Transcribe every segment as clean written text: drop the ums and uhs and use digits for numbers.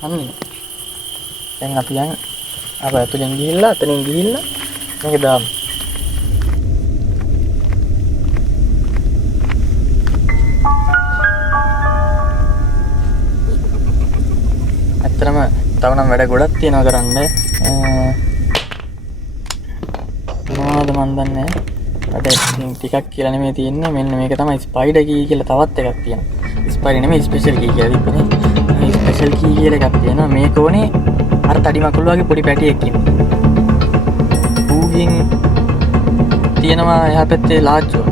අන්න දැන් අපි යන් අප ඇතුලෙන් ගිහිල්ලා අතනින් ගිහිල්ලා මේක දාමු. ඇත්තටම තව නම් වැඩ ගොඩක් තියෙනවා කරන්න. මොනවද මන් දන්නේ නැහැ. අද ටිකක් කියලා නෙමෙයි තියෙන්නේ. මෙන්න මේක තමයි ස්පයිඩර් කී කියලා තවත් එකක් තියෙනවා. ස්පයිඩර් නෙමෙයි ස්පෙෂල් කී කියලා තිබ්බනේ. මේ ස්පෙෂල් කී කියලා එකක් තියෙනවා. මේක ඕනේ අර තඩි මකුළු වගේ පොඩි පැටියෙක් ඉන්නේ. ඌගෙන් තියෙනවා එහා පැත්තේ ලාච්චුව.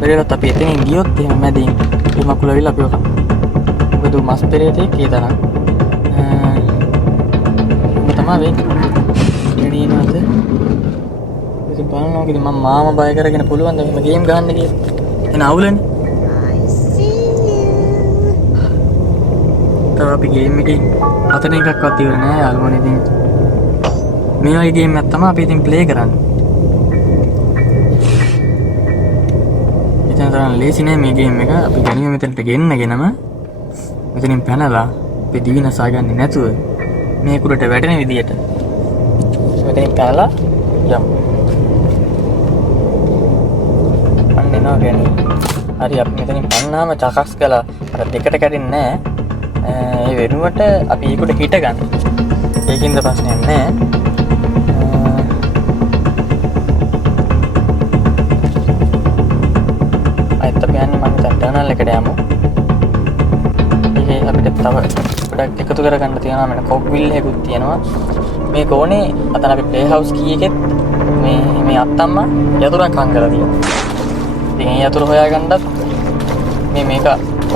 පෙරේලත් අපි එතනින් ගියොත් එහෙම මැදින් මේ මකුළු ඇවිල්ලා අපිව කන. මොකද මස් පෙරේතෙක් ඒ තරම්. තමයි වෙන්නේ. ඉතින් බලනවා කිව්ද මම මාම බය කරගෙන පුළුවන් ද මෙහෙම ගේම් ගහන්න කියලා. එන අවුලනේ. තව අපි ගේම් එකේ හතර එකක්වත් ඉවර නෑ යාළුවනේ. ඉතින් මේ වගේ ගේම් එකක් තමයි අපි ඉතින් ප්ලේ කරන්නේ. ඉතින් තරම් ලේසි නෑ මේ ගේම් එක. අපි ගනිමු මෙතනට ගෙන්නගෙනම මෙතනින් පැනලා අපි දිවිනසා ගන්නේ නැතුව මේ කුරට වැටෙන විදියට මෙතනින් පැනලා යමු. අන්න එනවා කියන්නේ. හරි අපි මෙතනින් පන්නාම චකස් කළා. අර දෙකට කැඩෙන්නේ නැහැ. ඒ වෙනුවට අපි ඒකට හිට ගන්න. ඒකින්ද ප්‍රශ්නයක් නැහැ. අයිත් අපි යන්නේ මම ටර්නල් එකට යමු. ඉතින් අපිට තව ගොඩක් එකතු කරගන්න තියෙනවා. මෙන්න කොක් විල් එකකුත් තියෙනවා. මේ කෝනේ අතන අපි ප්ලේ හවුස් කී එකෙත් මේ අත්තම්මා යතුරක් හංගලා තියෙනවා. ඉතින් ඒ යතුර හොයාගන්නත් මේක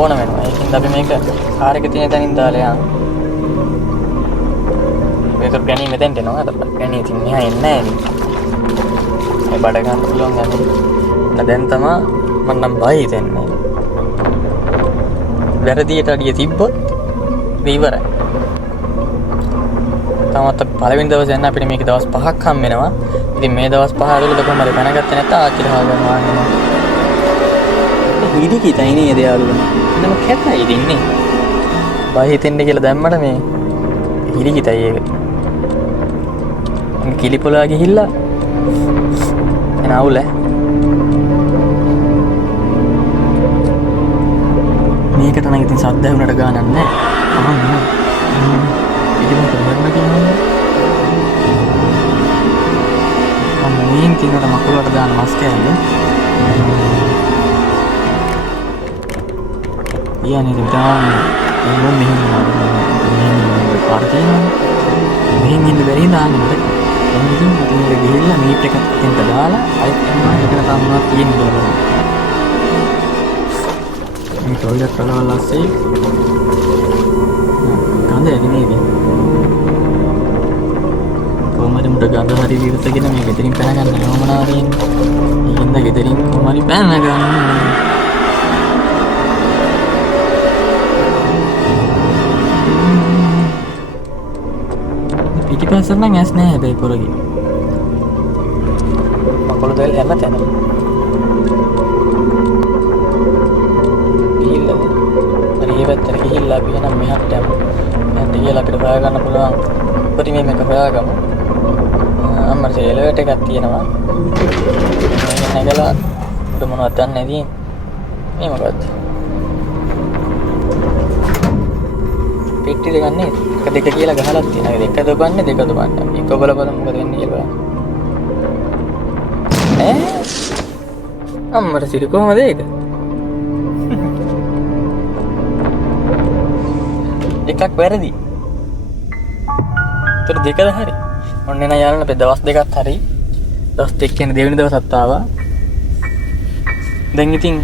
ඕන වෙනවා. ඒකින්ද අපි මේක කාර් එක තියෙන තැනින් දාලා යනවා. මේක ගණී මෙතෙන්ට එනවා. අතට ගණී ඉතින් මෙහා එන්නේ නැහැ නේ. මේ බඩ ගන්න පුළුවන් ගන්නේ. දැන් තමයි මම නම් බය හිතෙන්නේ. වැරදියට අඩිය තිබ්බොත් ඉවරයි. තමත් පළවෙනි දවසේ යන අපිට මේක දවස් 5ක් හම් වෙනවා. ඉතින් මේ දවස් 5 ඇතුළත කොහමද දැනගත්තේ නැත්නම් ආච්චිට හොයාගන්නවා නේ. ඉදි කිතයි නේද යාළුවනේ. නම කැතයි ඉතින්නේ. බය හිතෙන්න කියලා දැම්මට මේ ඉදි කිතයි ඒක. කිලිපොලා ගිහිල්ලා එන අවුල මේකට නම් ඉතින් සද්ද වුණාට ගානක් නැහැ. ඉතින් කරන්න කියන්නේ අම්මෙන් තියනට මකුලට දාන මස් කෑල්ල. යන්නේ දැන් මෙහෙම මෙහෙම පාර්ටිය මෙහෙම ඉන්න බැරි දාන්නේ. දැන් ඉතින් අපි මේක ගිහිල්ලා මීට් එකක් දෙන්න දාලා අයිත් එනවා. එතන තමයි තියෙන්නේ කියලා. මේ ටොයිලට් වල ඇස්සේ ගඳ එන්නේ. කොහමද මුට ගඳ හරි විවෘතගෙන මේ ගෙදරින් පැන ගන්න යවමනා වෙන්නේ. ඒකින්ද ගෙදරින් කොහමරි පැන ගන්න. පිටිපස්සට නම් ඇස් නෑ හැබැයි පොරගේ. මකොළ දෙල් හැමතැනම. ගිහිල්ලා හරි ඒ පැත්තට ගිහිල්ලා අපි එනම් මෙහාට යමු. මෙහාට ගිහලා අපිට හොයාගන්න පුළුවන් උපරිමයෙන් මේක හොයාගමු. අම්මට එලෙවේටර් එකක් තියෙනවා. මේක නැගලා උඩ මොනවද දන්නේ නැති. මේ මොකද්ද? පෙට්ටි දෙකක් නේද? එක දෙක කියලා ගහලා තියෙනවා. ඒක දෙක දොබන්නේ දෙක දොබන්නේ. එක බලපළ මොකද වෙන්නේ කියලා බලන්න. අම්මට සිරි කොහමද ඒක? එකක් වැරදි. ඒතර දෙකද හරි? ඔන්න එන යාළුවනේ අපි දවස් දෙකක් හරි. දවස් දෙක කියන්නේ දෙවෙනි දවසත් ආවා. දැන් ඉතින්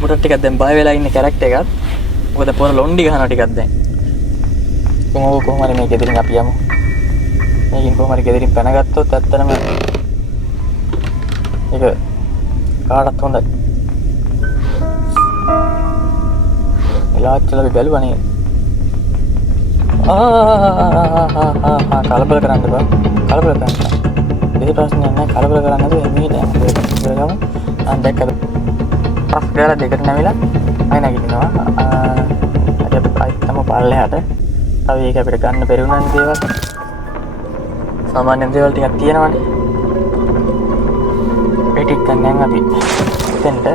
මුටත් ටිකක් දැන් බය වෙලා ඉන්න කැරක්ටර් එකත්. මොකද පොර ලොන්ඩි ගහනවා ටිකක් දැන්. කොහොමද මේ ගෙදරින් අපි යමු. මේකින් කොහොමද ගෙදරින් පැනගත්තොත් ඇත්තටම ඒක කාටත් හොඳයි. එලාච්චල අපි බැලුවා නේද? කලබල කරන්න බෑ. කලබල කරන්න. ඒ ප්‍රශ්නේ නැහැ. කලබල කරන්නේ නැතුව එන්නේ නැහැ. අන් දැක්කද? පස් ගාලා දෙකට නැවිලා අය නැගිටිනවා. අද අයිත්තම පල්ලෙහාට තව ඒක අපිට ගන්න බැරි වුණානේ දේවල්. සාමාන්‍ය දේවල් ටිකක් තියෙනවානේ. ඒ ටික ගන්න අපි එතෙන්ට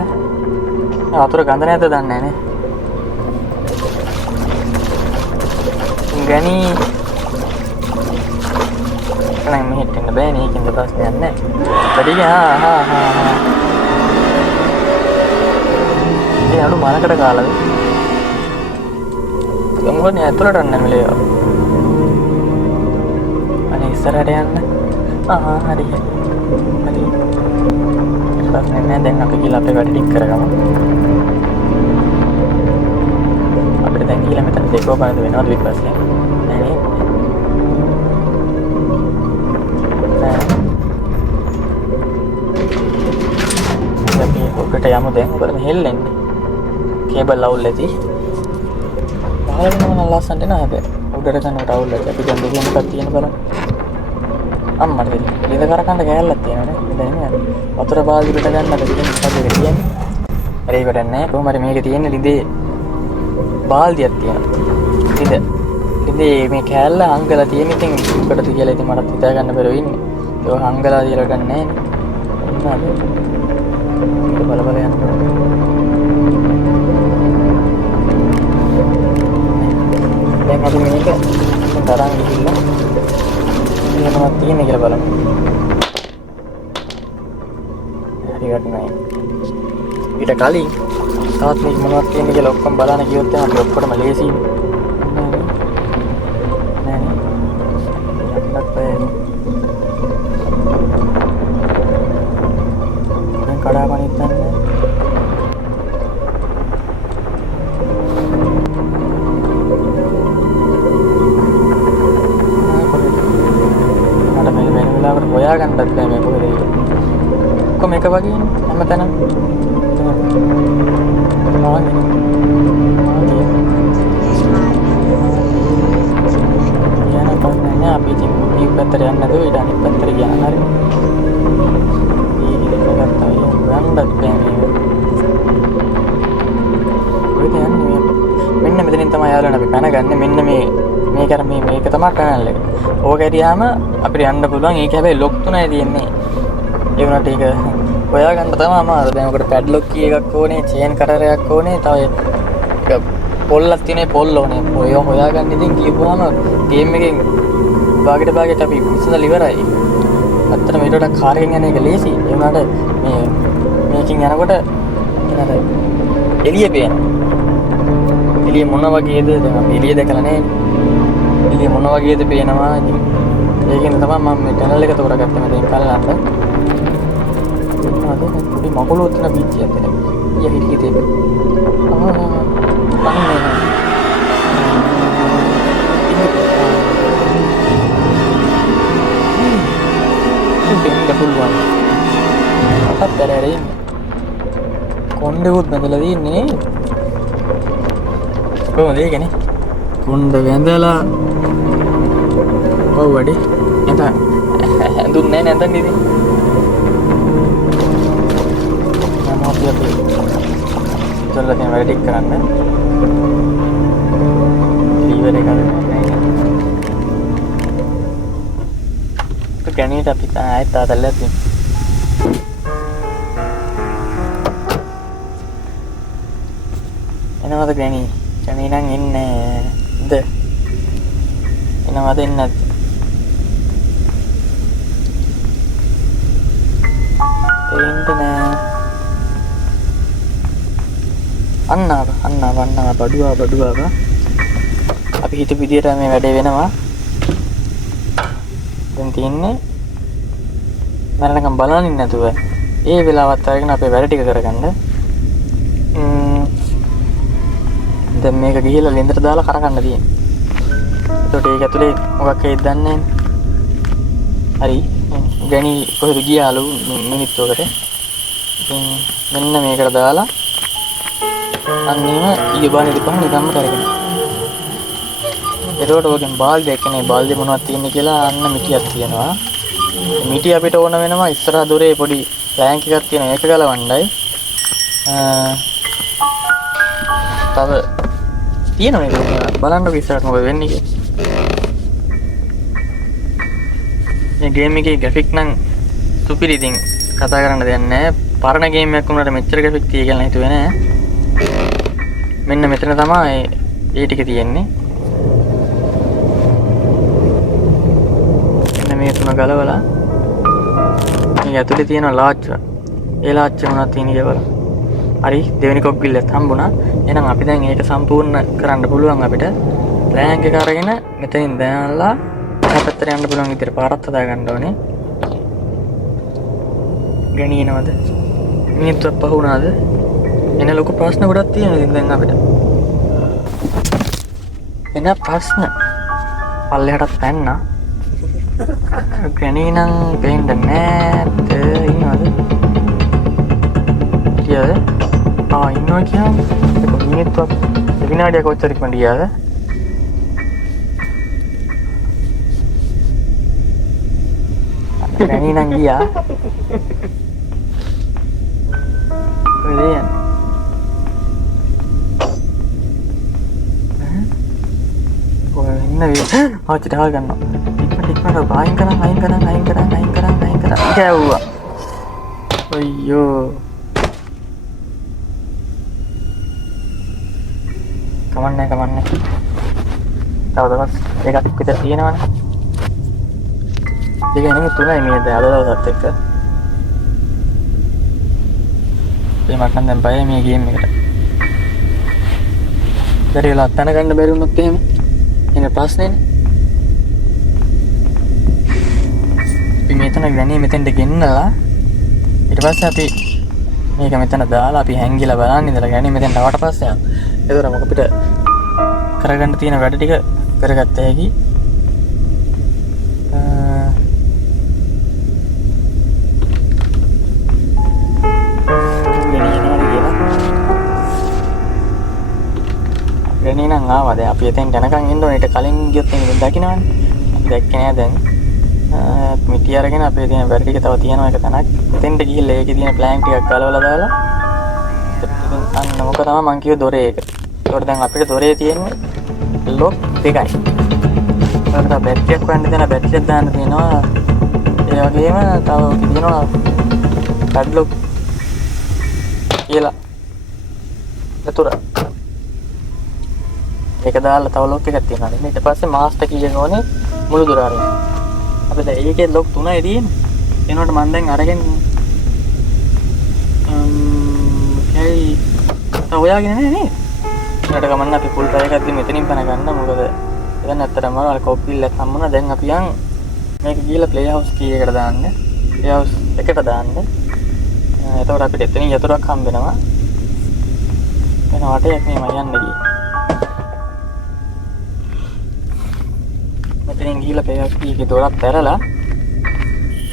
වතුර ගඳ නැද්ද දන්නේ නැහැ නේ. ගනි කලින් මෙහෙට එන්න බෑනේ ඒකෙන්ද ප්‍රශ්නයක් නැහැ. වැඩි ඒ අලු මනකට කාලාද? මොකද ඇතුළට නැමෙලේ. අනේ ඉස්සරහට යන්න. හරි. හරි. ප්‍රශ්නයක් නැහැ. දැන් අපි ගිහලා අපේ වැඩ ටික කරගමු. අපිට දැන් ගිහලා මෙතන දෙකව බලන්න වෙනවද විපස්සේ? නෑ නේ. අපි ඔකට යමු දැන්. බලමු හෙල්ලෙන්නේ. කේබල් අවුල් ඇති. පහළම ලස්සනට නෑ හැබැයි. උඩට යනකොට අවුල් ඇති. අපි දැන් දෙවියන් එකක් තියෙන බලන්න. අම්මට දෙන්න. ලිඳ කරකන්න කෑල්ලක් තියෙනවනේ. දැන් යන්නේ. වතුර බාල්දියට ගන්නද දෙන්න මොකද කියන්නේ? හරි ඒකට නෑ. කොහොම හරි මේකේ තියෙන ලිඳේ බාල්දියක් තියෙනවා. ලිඳේ මේ කෑල්ල අංගලා තියෙන ඉතින් උඩට තියලා ඉතින් මට හිතා ගන්න බැරුව ඉන්නේ. ඒක අංගලා තියලා ගන්න නෑනේ. බල බල යන්න. දැන් අපි මේක තරම් ගිහිල්ලා මොනවද තියෙන්නේ කියලා බලමු. හරියට නෑ. ඊට කලින් තාත් මේක මොනවද තියෙන්නේ කියලා ඔක්කොම බලන්න කිව්වොත් අපි ඔක්කොටම ලේසියි. නෑනේ. යන්නත් බෑනේ. දැන් කඩාපනිත් නැහැ. හොයාගන්නත් බෑ මේ කොහෙද ඒක. කොහොම එක වගේනේ හැමතැනම. යන අපි ඉතින් මේ පැත්තට යන්න නැතුව ඊට අනිත් පැත්තට ගියා හරි. ඊට ගත්තා යන්නත් බෑ මේක. කොහෙද යන්නේ? මෙන්න මෙතනින් තමයි යාළුවනේ අපි පැනගන්නේ. මෙන්න මේක අර මේක තමයි ටනල් එක. ඕක ඇරියාම අපිට යන්න පුළුවන්. ඒක හැබැයි ලොක් තුනයි තියෙන්නේ. ඒ වුණාට ඒක හොයාගන්න තමයි අමාරු. දැන් ඔකට පැඩ්ලොක් කී එකක් ඕනේ, චේන් කරරයක් ඕනේ, තව ඒක පොල්ලක් තියෙනේ පොල් ඕනේ. ඔය හොයාගන්න ඉතින් කියපුවාම ගේම් එකෙන් භාගයට අපි විසඳලා ඉවරයි. ඇත්තටම ඊට වඩා කාර් එකෙන් යන එක ලේසි. ඒ වුණාට මේකෙන් යනකොට අර එළිය පේනවා. එළිය මොන වගේද? දැන් අපි එළිය දැකලා නැහැ. එළිය මොන වගේද පේනවා. ඉතින් ඒකෙන් තමයි මම මේ channel එක තෝරාගත්තේ මම දැන් කල්ලාන්න. අද පොඩි මගුලෝ තියෙන බීච් එකක් තියෙනවා. ඊය හිටියේ තේක. ඉතින් පුළුවන්. අපතරේ කොණ්ඩෙකුත් බඳලා දින්නේ. කොහොමද ඒකනේ? කොණ්ඩ වැඳලා ඔව් වැඩි. එතන ඇඳුන්නේ නැහැ නැන්දන් ඉතින්. මම අපි ඉතල දැන් වැඩ ටික කරන්න. ලීවර් එක ගන්න. ගණිත අපි ආයෙත් ආතල්ලා තියෙනවා. එනවද ගණි? ගණි නම් ඉන්නේ ද? එනවද එන්නත්? එන්න නෑ. අන්නාව බඩුවා. අපි හිතපු විදියට මේ වැඩේ වෙනවා. දැන් තියෙන්නේ මරණකම් බලනින් නැතුව ඒ වෙලාවත් අරගෙන අපේ වැඩ ටික කරගන්න. දැන් මේක ගිහිල්ලා ලෙන්දට දාලා කරගන්න තියෙනවා. ඒකට ඒක ඇතුලේ මොකක් හේද දන්නේ නැහැ. හරි. ගණි කොහෙද ගියාලු මිනිත්තුවකට. ඉතින් මෙන්න මේකට දාලා අන්නේම ඊබානේ දෙපහ නිකම්ම කරගෙන. ඒකට ඔයගෙන් බාල්දියක් නේ බාල්දිය මොනවද තියෙන්නේ කියලා අන්න මිටියක් තියෙනවා. මිටිය අපිට ඕන වෙනවා ඉස්සරහ දොරේ පොඩි ටැංක් එකක් තියෙනවා ඒක ගලවන්නයි. තව තියෙනවා මේක බලන්න ඉස්සරහට මොකද වෙන්නේ කියලා. මේ ගේම් එකේ ග්‍රැෆික් නම් සුපිරි. ඉතින් කතා කරන්න දෙයක් නැහැ. පරණ ගේම් එකක් වුණාට මෙච්චර ග්‍රැෆික් තියෙයි කියලා හිතුවේ නෑ. මෙන්න මෙතන තමයි ඒ ටික තියෙන්නේ. මෙන්න මේ තුන ගලවලා මේ ඇතුලේ තියෙන ලාච්. ඒ ලාච් මොනවද තියෙන්නේ කියලා. හරි දෙවෙනි කොක්විල්ලත් හම්බුණා. එහෙනම් අපි දැන් ඒක සම්පූර්ණ කරන්න පුළුවන් අපිට. ප්ලෑන් එක අරගෙන මෙතනින් දැනලා පැත්තට යන්න පුළුවන් විදිහට පාරක් හදා ගන්න ඕනේ. ගෙනියනවද? මිනිත්තුවක් පහ වුණාද? එන ලොකු ප්‍රශ්න ගොඩක් තියෙනවා ඉතින් දැන් අපිට. එන ප්‍රශ්න පල්ලෙහාටත් පැන්නා. ගෙනිය නම් පේන්න නෑද? ඉන්නවද? කියද? ඉන්නවා කියන්නේ මිනිත්තුවක් විනාඩියක් කොච්චර ඉක්මනට ගියාද? ගෙනිය නම් ගියා. ආච්චිට හල් ගන්නවා. ඉක්මනට අයින් කරන් ගෑවුවා. අයියෝ. කමන්නේ. තව දවස් එකක් විතර තියෙනවනේ. දෙක නෙමෙයි තුනයි මේ අද දවසත් එක්ක. මේ මටන් දැන් බයයි මේ ගේම් එකට. දරියලා අත්තන ගන්න බැරි වුණොත් එහෙම එන ප්‍රශ්නේනේ. අපි මෙතන ගන්නේ මෙතෙන්ට ගෙන්නලා ඊට පස්සේ අපි මේක මෙතන දාලා අපි හැංගිලා බලන්න ඉඳලා ගන්නේ මෙතෙන් ආවට පස්සේ ඒතර මොකද අපිට කරගන්න තියෙන වැඩ ටික කරගත්ත හැකි. ගෙනියන නම් ආවා. දැන් අපි එතෙන් යනකම් ඉන්න ඕනේ. ඊට කලින් ගියොත් එන්නේ දකින්නවනේ. අපි දැක්කේ නෑ දැන්. මිටි අරගෙන අපේ තියෙන වැඩ ටික තව තියෙනවා එක තැනක්. එතෙන්ට ගිහිල්ලා ඒකේ තියෙන ප්ලෑන් ටිකක් ගලවලා දාලා අන්න මොක තමයි මං කිව්වේ දොරේ එක. ඒකට දැන් අපිට දොරේ තියෙන්නේ ලොක් දෙකයි. ඒකට බැටරියක් වන්න දෙන බැටරියක් දාන්න තියෙනවා. ඒ වගේම තව තියෙනවා පැඩ්ලොක් කියලා. ඒතර ඒක දාලා තව ලොක් එකක් තියෙනවා. ඊට පස්සේ මාස්ටර් කී එක ඕනේ මුළු දොර අරින්න. අපි දැන් ඒකේ ලොක් තුනයි තියෙන්නේ. එනකොට මම දැන් අරගෙන කයි ඔයාගෙන නෑ නේද? ඊට ගමන් අපි ෆුල් ට්‍රයි එකක් දී මෙතනින් පැන ගන්න. මොකද දැන් ඇත්තටම අර කොපිල් එකක් හම්බුණා. දැන් අපි යන් මේක ගිහලා ප්ලේ හවුස් කී එකට දාන්න. ප්ලේ හවුස් එකට දාන්න. එතකොට අපිට එතනින් යතුරක් හම්බ වෙනවා. එන වටයක් මේ මම යන්න ගියේ. මෙතනින් ගිහලා ප්ලේ හවුස් කී එකේ දොරක් පැරලා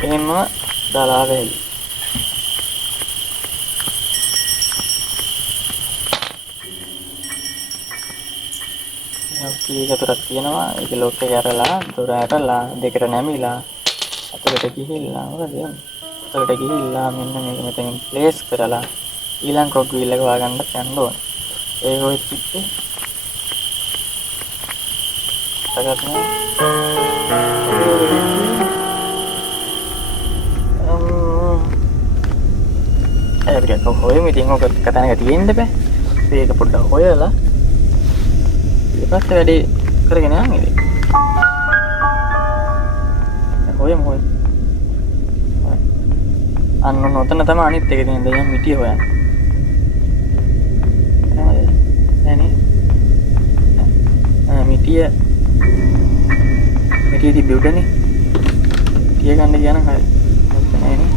එහෙම දාලා ආවෙයි. කී එකතරක් තියෙනවා. ඒක ලොක් එක ඇරලා දොර ඇරලා දෙකට නැමිලා අතකට ගිහිල්ලා මොකද යන්නේ? අතකට ගිහිල්ලා මෙන්න මේක මෙතනින් ප්ලේස් කරලා ඊළඟ කොක් වීල් එක වහගන්න යන්න ඕනේ. ඒක ඔය පිටේ තගත්නේ ඒක කොහොමද ඉතින් ඔක කතානක තියෙන්න බෑ. ඒක පොඩ්ඩක් හොයලා ඊට පස්සේ වැඩි කරගෙන යන්නේ ඉතින්. හොයමු. අන්න නොතන තමයි අනිත් එක තියෙන දැන් මිටිය හොයන්න. නෑනේ. මිටිය තිබ්බ උඩනේ. මිටිය ගන්න ගියා නම් හරි. නෑනේ.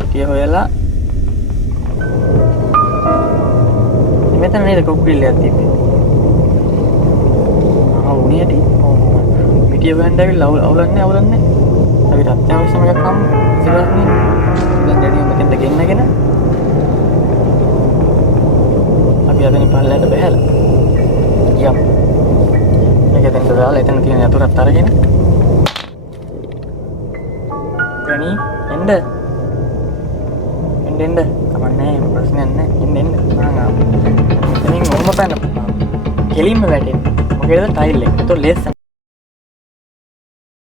මිටිය හොයලා මෙතන නේද කොක්විල් එකක් තිබ්බේ. උණියටි මිටිය ගන්න ඇවිල්ලා අවුලන්නේ අපිට අත්‍යවශ්‍යම එකක් නම් ඉතිරස්නේ දැන් දැනිය මෙතෙන්ට ගෙන්නගෙන අපි අදනේ පල්ලයට බහැලා යම් මේක දැන් දාලා එතන තියෙන යතුරත් අරගෙන ගනි එන්න කමන්නේ ප්‍රශ්නයක් නැහැ එන්න මෙතනින් ඔහොම පැනපන් කෙලින්ම වැටෙන්නේ මොකද ටයිල් එක. ඒතකොට ලේස්සන